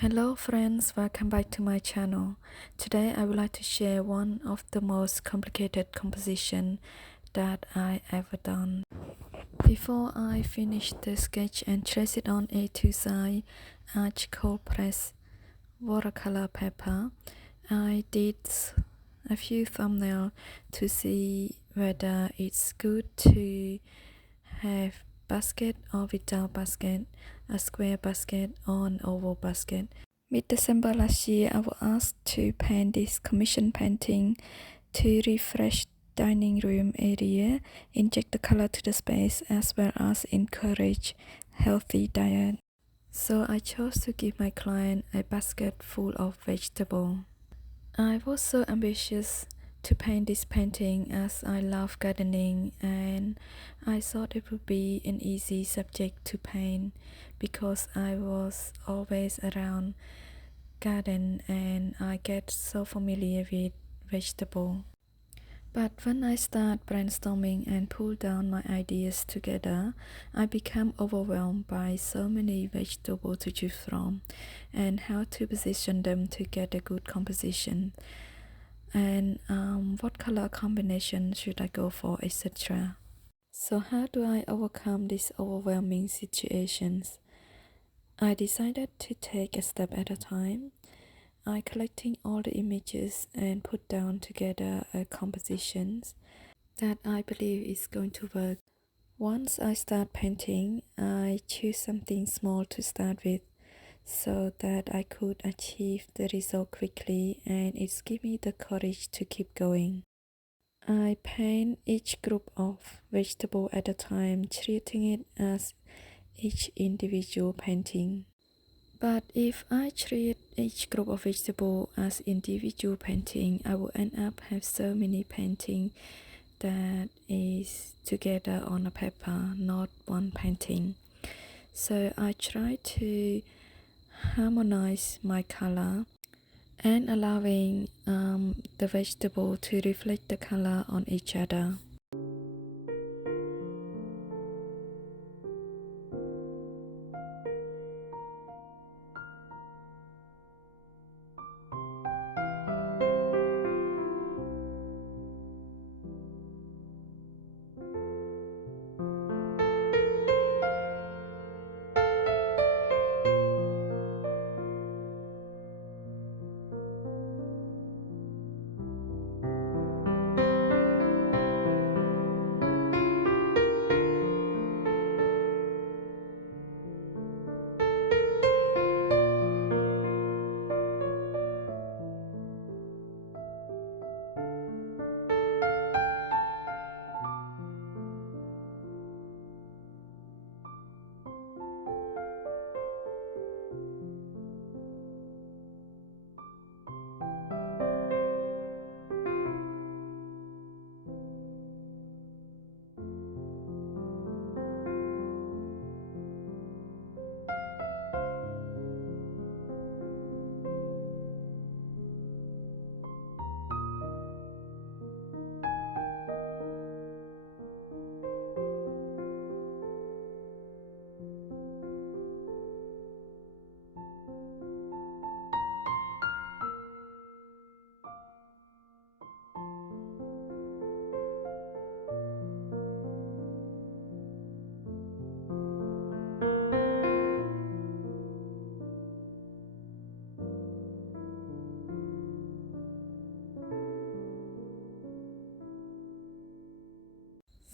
Hello friends, welcome back to my channel. Today I would like to share one of the most complicated composition that I ever done. Before I finish the sketch and trace it on A2 side, cold press watercolor paper, I did a few thumbnails to see whether it's good to have basket or without basket, a square basket or an oval basket. Mid-December last year, I was asked to paint this commission painting to refresh dining room area, inject the color to the space, as well as encourage healthy diet. So I chose to give my client a basket full of vegetables. I was so ambitious to paint this painting as I love gardening, and I thought it would be an easy subject to paint because I was always around garden and I get so familiar with vegetable. But when I start brainstorming and pull down my ideas together, I become overwhelmed by so many vegetables to choose from and how to position them to get a good composition, and what color combination should I go for, etc. So how do I overcome these overwhelming situations? I decided to take a step at a time. I collecting all the images and put down together a compositions that I believe is going to work. Once I start painting, I choose something small to start with so that I could achieve the result quickly, and it's give me the courage to keep going. I paint each group of vegetable at a time, treating it as each individual painting. But if I treat each group of vegetable as individual painting, I will end up have so many painting that is together on a paper, not one painting. So I try to harmonize my color and allowing the vegetable to reflect the color on each other.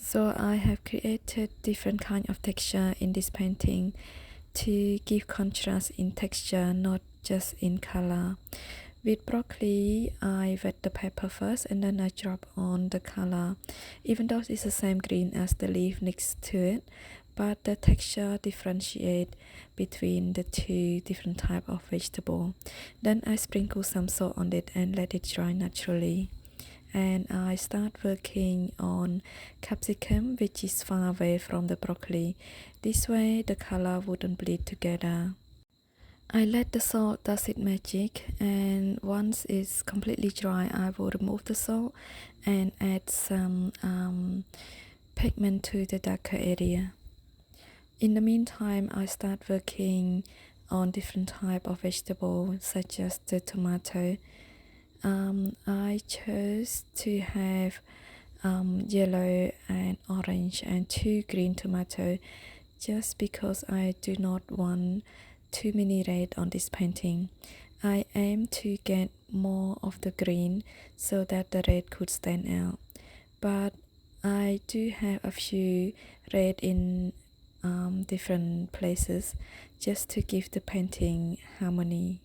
So I have created different kind of texture in this painting to give contrast in texture, not just in color. With broccoli, I wet the paper first and then I drop on the color. Even though it's the same green as the leaf next to it, but the texture differentiate between the two different type of vegetable. Then I sprinkle some salt on it and let it dry naturally. And I start working on capsicum, which is far away from the broccoli. This way the color wouldn't bleed together. I let the salt does its magic, and once it's completely dry, I will remove the salt and add some pigment to the darker area. In the meantime, I start working on different type of vegetable such as the tomato. I chose to have yellow and orange and 2 green tomato just because I do not want too many red on this painting. I aim to get more of the green so that the red could stand out, but I do have a few red in different places just to give the painting harmony.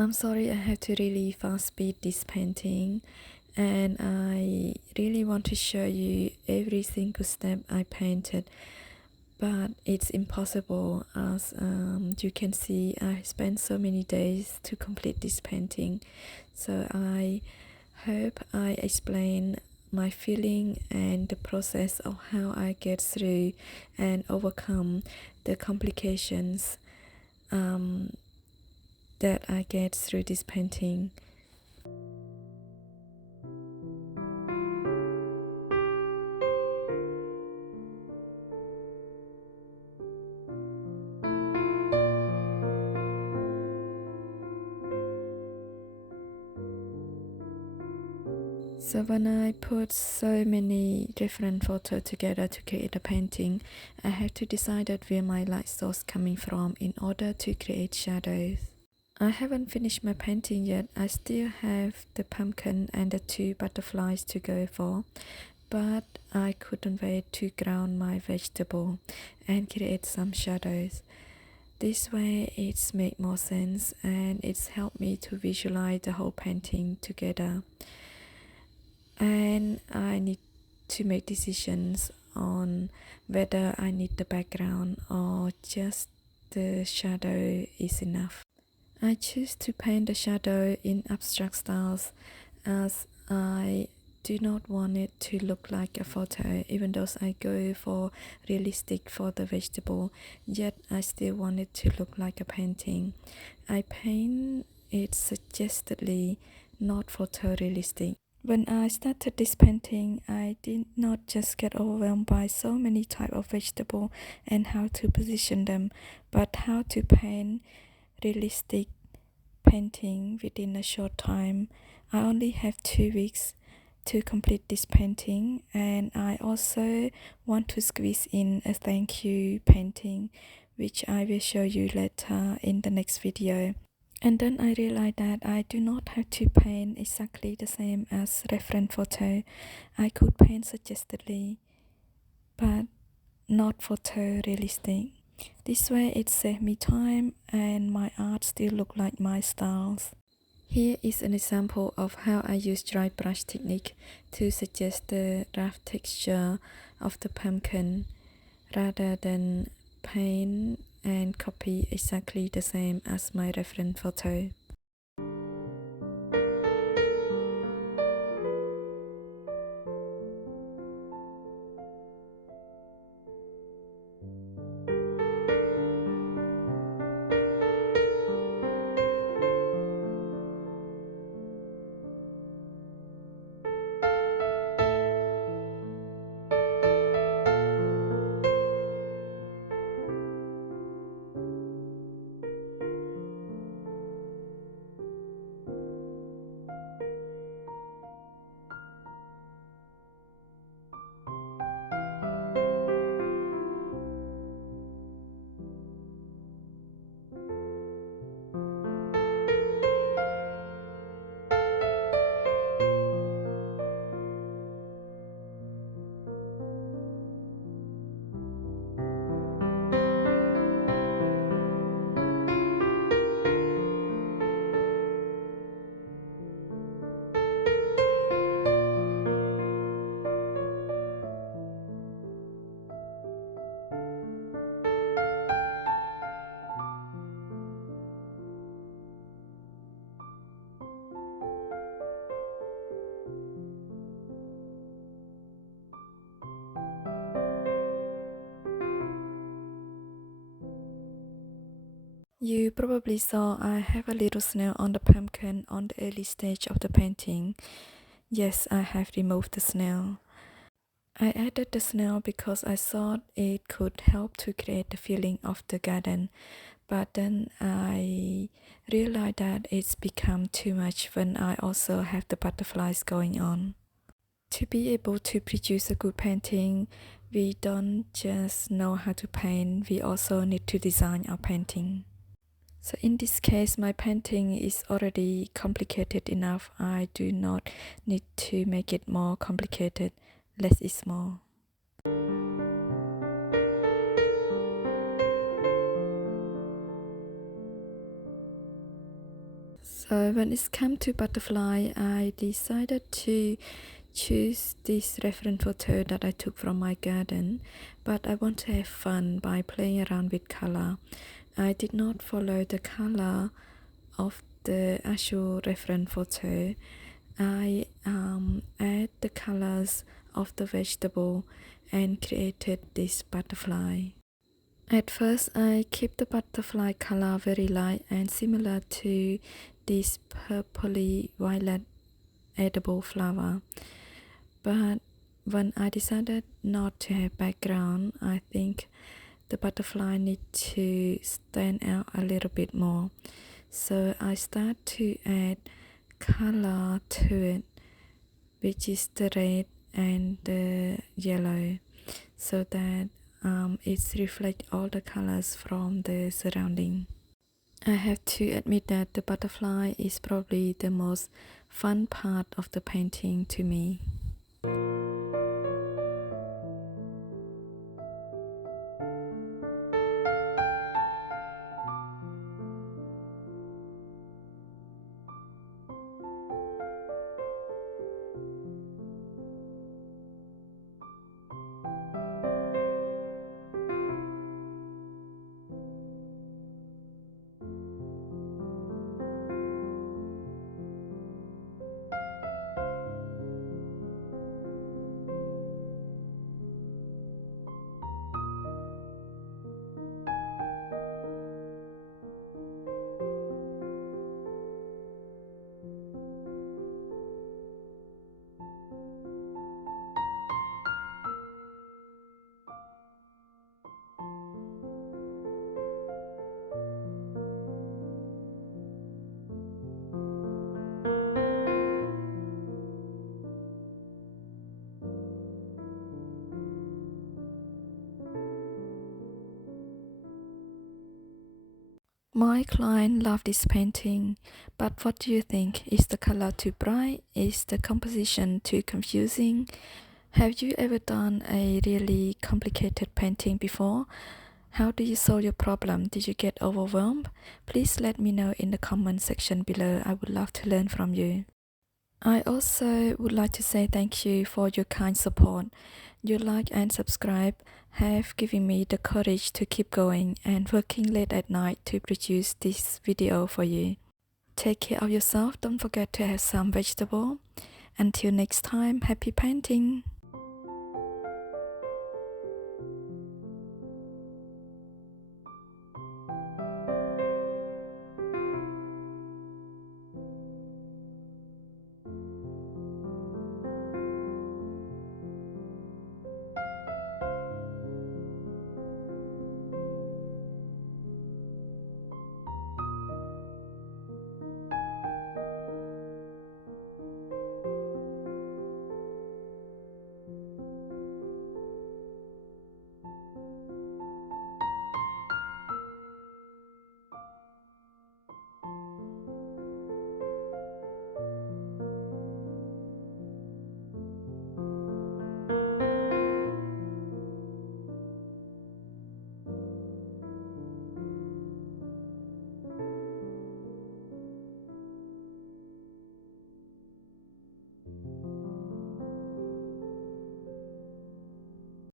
I'm sorry I have to really fast speed this painting, and I really want to show you every single step I painted, but it's impossible as you can see I spent so many days to complete this painting. So I hope I explain my feeling and the process of how I get through and overcome the complications that I get through this painting. So when I put so many different photos together to create a painting, I have to decide where my light source coming from in order to create shadows. I haven't finished my painting yet. I still have the pumpkin and the two butterflies to go for, but I couldn't wait to ground my vegetable and create some shadows. This way it's made more sense and it's helped me to visualize the whole painting together. And I need to make decisions on whether I need the background or just the shadow is enough. I choose to paint the shadow in abstract styles as I do not want it to look like a photo, even though I go for realistic for the vegetable, yet I still want it to look like a painting. I paint it suggestedly, not photorealistic. When I started this painting, I did not just get overwhelmed by so many types of vegetable and how to position them, but how to paint realistic painting within a short time. I only have 2 weeks to complete this painting, and I also want to squeeze in a thank you painting, which I will show you later in the next video. And then I realized that I do not have to paint exactly the same as reference photo. I could paint suggestedly, but not photorealistic. This way it saved me time and my art still look like my styles. Here is an example of how I use dry brush technique to suggest the rough texture of the pumpkin rather than paint and copy exactly the same as my reference photo. You probably saw I have a little snail on the pumpkin on the early stage of the painting. Yes, I have removed the snail. I added the snail because I thought it could help to create the feeling of the garden, but then I realized that it's become too much when I also have the butterflies going on. To be able to produce a good painting, we don't just know how to paint, we also need to design our painting. So in this case, my painting is already complicated enough. I do not need to make it more complicated. Less is more. So when it comes to butterfly, I decided to choose this reference photo that I took from my garden, but I want to have fun by playing around with color. I did not follow the color of the actual reference photo. I add the colors of the vegetable and created this butterfly. At first, I keep the butterfly color very light and similar to this purpley violet edible flower. But when I decided not to have background, I think the butterfly need to stand out a little bit more. So I start to add color to it, which is the red and the yellow, so that it reflects all the colors from the surrounding. I have to admit that the butterfly is probably the most fun part of the painting to me. My client loved this painting, but what do you think? Is the color too bright? Is the composition too confusing? Have you ever done a really complicated painting before? How do you solve your problem? Did you get overwhelmed? Please let me know in the comment section below. I would love to learn from you. I also would like to say thank you for your kind support. Your like and subscribe have given me the courage to keep going and working late at night to produce this video for you. Take care of yourself. Don't forget to have some vegetable. Until next time, happy painting!